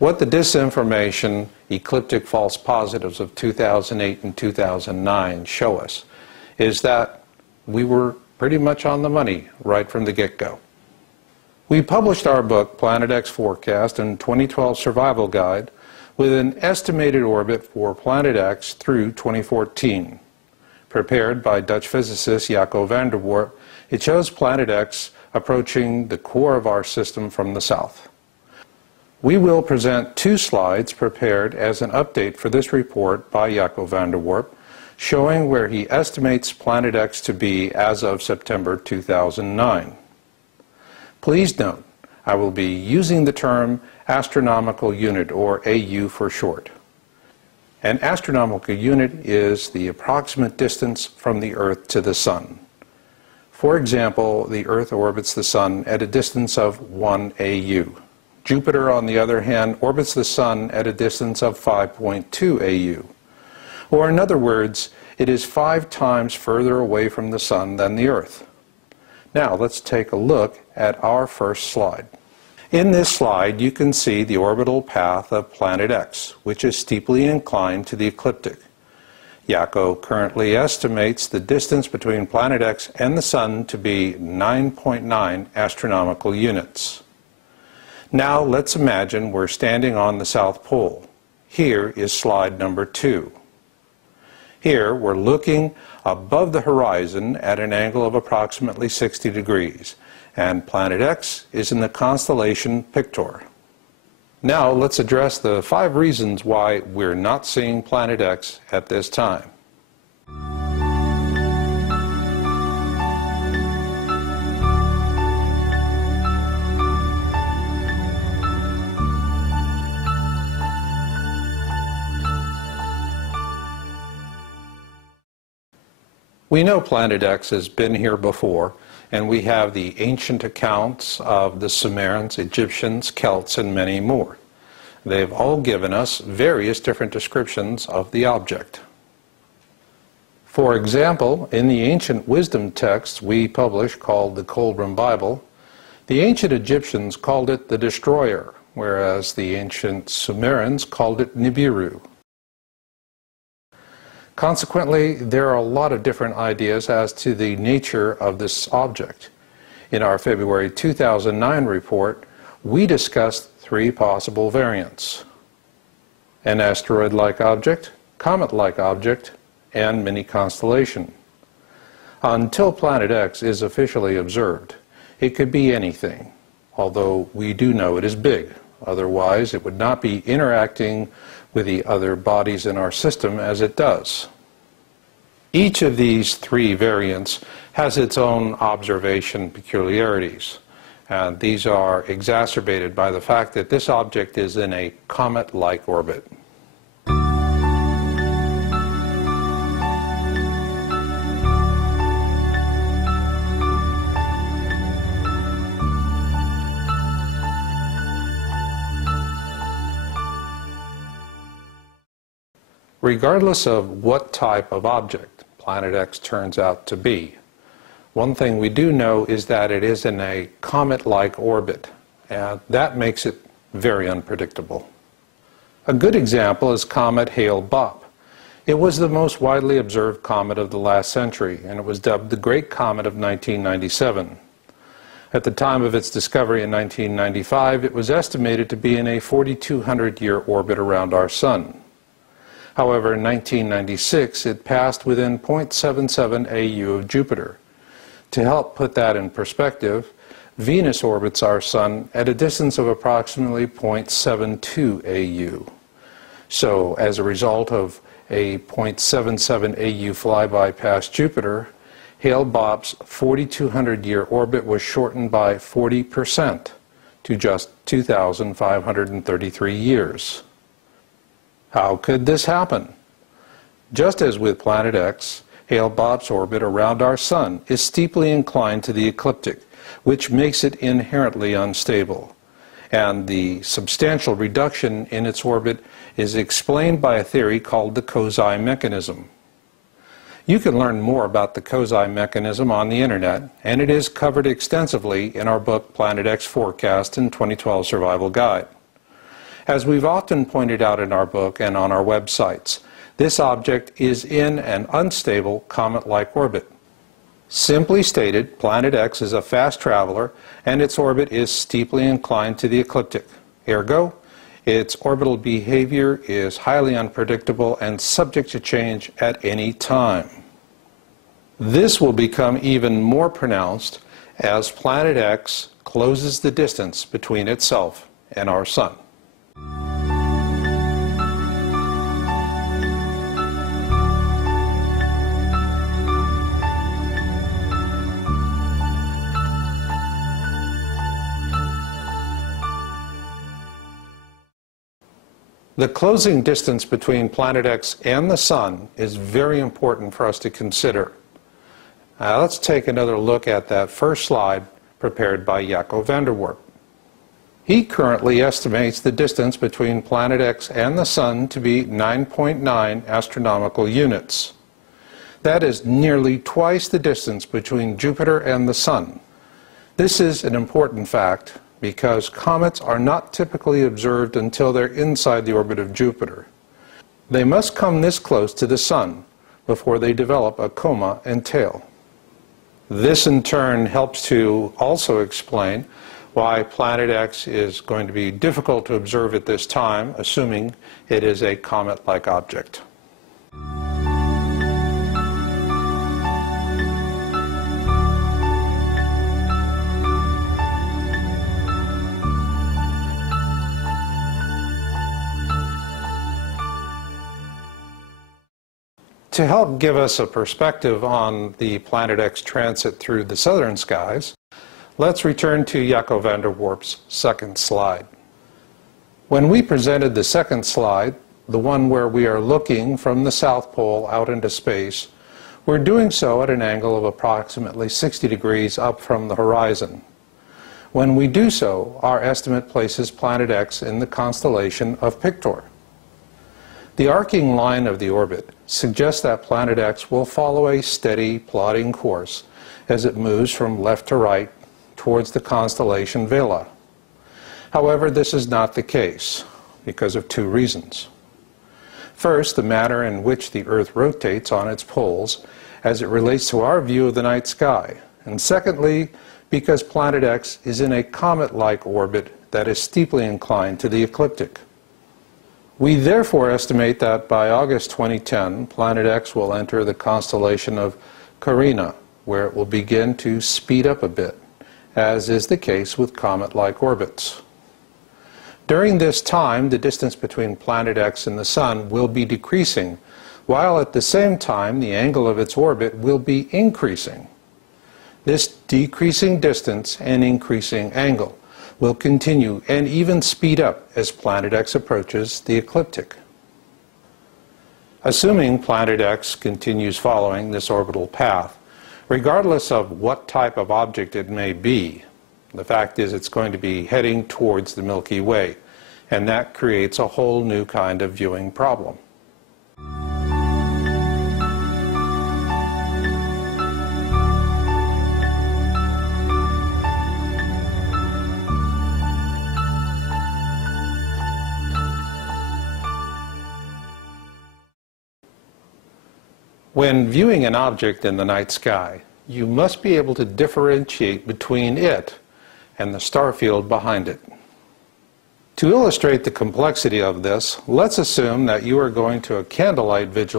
What the disinformation ecliptic false positives of 2008 and 2009 show us is that we were pretty much on the money right from the get-go. We published our book, Planet X Forecast and 2012 Survival Guide, with an estimated orbit for Planet X through 2014. Prepared by Dutch physicist Jaco van der Warp, it shows Planet X approaching the core of our system from the south. We will present two slides prepared as an update for this report by Jaco van der Warp, showing where he estimates Planet X to be as of September 2009. Please note, I will be using the term astronomical unit, or AU for short. An astronomical unit is the approximate distance from the Earth to the Sun. For example, the Earth orbits the Sun at a distance of 1 AU. Jupiter, on the other hand, orbits the Sun at a distance of 5.2 AU. Or in other words, it is 5 times further away from the Sun than the Earth. Now let's take a look at our first slide. In this slide you can see the orbital path of Planet X, which is steeply inclined to the ecliptic. Jaco currently estimates the distance between Planet X and the Sun to be 9.9 astronomical units. Now let's imagine we're standing on the South Pole. Here is slide number 2. Here we're looking above the horizon at an angle of approximately 60 degrees, and Planet X is in the constellation Pictor. Now let's address the 5 reasons why we're not seeing Planet X at this time. We know Planet X has been here before, and we have the ancient accounts of the Sumerians, Egyptians, Celts, and many more. They've all given us various different descriptions of the object. For example, in the ancient wisdom texts we publish called the Coldrum Bible, the ancient Egyptians called it the Destroyer, whereas the ancient Sumerians called it Nibiru. Consequently, there are a lot of different ideas as to the nature of this object. In our February 2009 report, we discussed 3 possible variants: an asteroid-like object, comet-like object, and mini-constellation. Until Planet X is officially observed, it could be anything, although we do know it is big. Otherwise, it would not be interacting with the other bodies in our system as it does. Each of these 3 variants has its own observation peculiarities, and these are exacerbated by the fact that this object is in a comet-like orbit. Regardless of what type of object Planet X turns out to be, one thing we do know is that it is in a comet-like orbit, and that makes it very unpredictable. A good example is comet Hale-Bopp. It was the most widely observed comet of the last century, and it was dubbed the Great Comet of 1997. At the time of its discovery in 1995, it was estimated to be in a 4,200-year orbit around our Sun. However, in 1996, it passed within 0.77 AU of Jupiter. To help put that in perspective, Venus orbits our Sun at a distance of approximately 0.72 AU. So, as a result of a 0.77 AU flyby past Jupiter, Hale-Bopp's 4,200-year orbit was shortened by 40% to just 2,533 years. How could this happen? Just as with Planet X, Hale-Bopp's orbit around our Sun is steeply inclined to the ecliptic, which makes it inherently unstable. And the substantial reduction in its orbit is explained by a theory called the Kozai mechanism. You can learn more about the Kozai mechanism on the internet, and it is covered extensively in our book Planet X Forecast and 2012 Survival Guide. As we've often pointed out in our book and on our websites, this object is in an unstable comet-like orbit. Simply stated, Planet X is a fast traveler and its orbit is steeply inclined to the ecliptic. Ergo, its orbital behavior is highly unpredictable and subject to change at any time. This will become even more pronounced as Planet X closes the distance between itself and our Sun. The closing distance between Planet X and the Sun is very important for us to consider. Let's take another look at that first slide prepared by Jaco van der Warp. He currently estimates the distance between Planet X and the Sun to be 9.9 astronomical units. That is nearly twice the distance between Jupiter and the Sun. This is an important fact because comets are not typically observed until they're inside the orbit of Jupiter. They must come this close to the Sun before they develop a coma and tail. This in turn helps to also explain why Planet X is going to be difficult to observe at this time, assuming it is a comet-like object. To help give us a perspective on the Planet X transit through the southern skies, let's return to Jaco van der Warp's second slide. When we presented the second slide, the one where we are looking from the South Pole out into space, we're doing so at an angle of approximately 60 degrees up from the horizon. When we do so, our estimate places Planet X in the constellation of Pictor. The arcing line of the orbit suggests that Planet X will follow a steady, plodding course as it moves from left to right towards the constellation Vela. However, this is not the case because of two reasons. First, the manner in which the Earth rotates on its poles as it relates to our view of the night sky. And secondly, because Planet X is in a comet-like orbit that is steeply inclined to the ecliptic. We therefore estimate that by August 2010, Planet X will enter the constellation of Carina, where it will begin to speed up a bit, as is the case with comet-like orbits. During this time, the distance between Planet X and the Sun will be decreasing, while at the same time the angle of its orbit will be increasing. This decreasing distance and increasing angle will continue and even speed up as Planet X approaches the ecliptic. Assuming Planet X continues following this orbital path, regardless of what type of object it may be, the fact is it's going to be heading towards the Milky Way, and that creates a whole new kind of viewing problem. When viewing an object in the night sky, you must be able to differentiate between it and the star field behind it. To illustrate the complexity of this, let's assume that you are going to a candlelight vigil